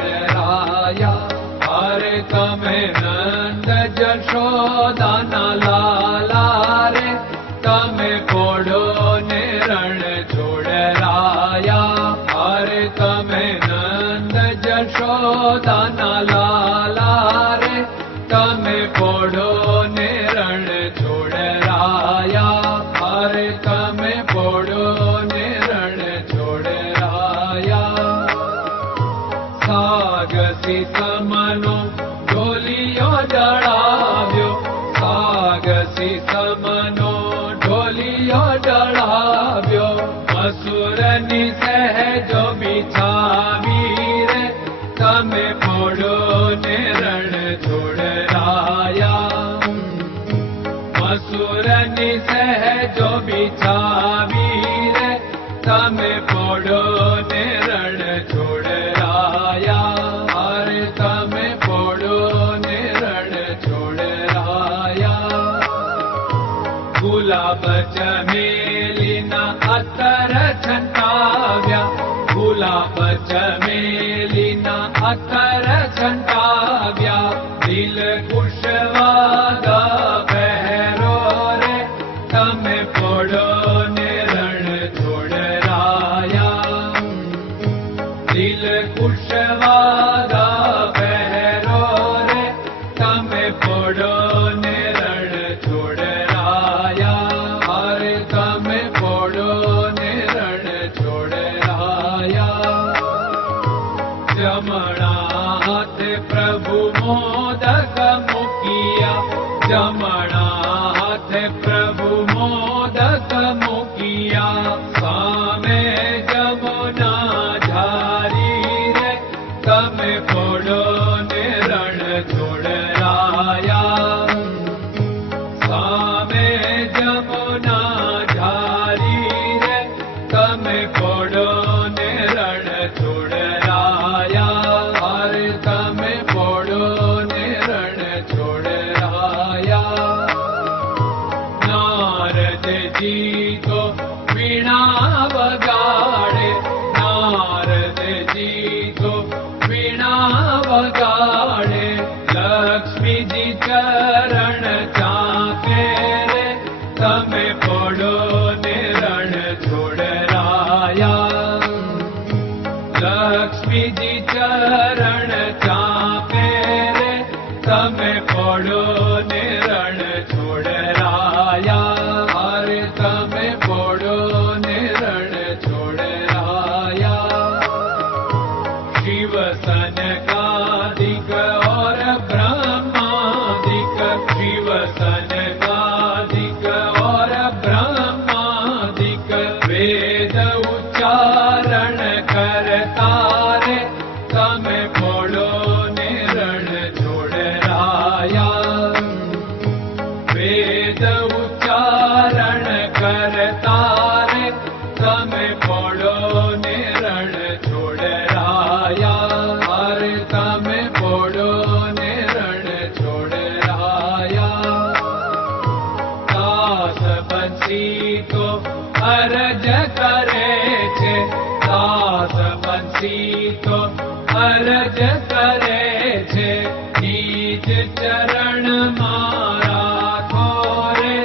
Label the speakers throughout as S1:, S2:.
S1: रया अरे तमे जशोदा સમનો ઢોલિયો ડળાવ્યો સાગસી સમનો ઢોલિયો ડળાવ્યો મસુરની સહેજો બિછાવી રે તમે પોડો ને રણ છોડરાયા મસુરની સહેજો બિછાવી રે તમે પોડો गुलाब चमेलिना अतर छन्ताव्या गुलाब चमेलिना जलिना छन्ताव्या दिल कुशवादा जलिना रे तमे पढ़ो न जमणाथ प्रभु मोदक मुखिया। जमणाथ प्रभु मोदक मुखिया। सामे जमुना झारी रे, तमे पड़ो ने रण छोड़राया सामे जमुना झारी रे, तमे पड़ो ने रण वगाडे नारीणा वगाडे लक्ष्मी जी चरण चाके रे तमे पडो ने रण जी चरण वसनकादिक बीतो अरज करे छे। सास बो अरज करे छे। नीच चरण मारा खोरे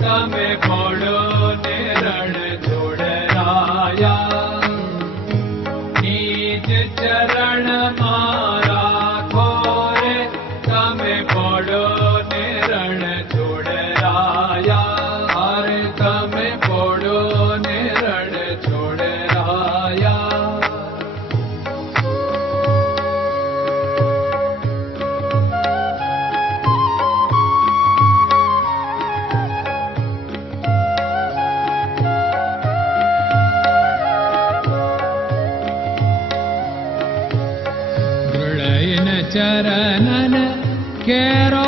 S1: समय बड़ो निरण जोड़ राया चरणन के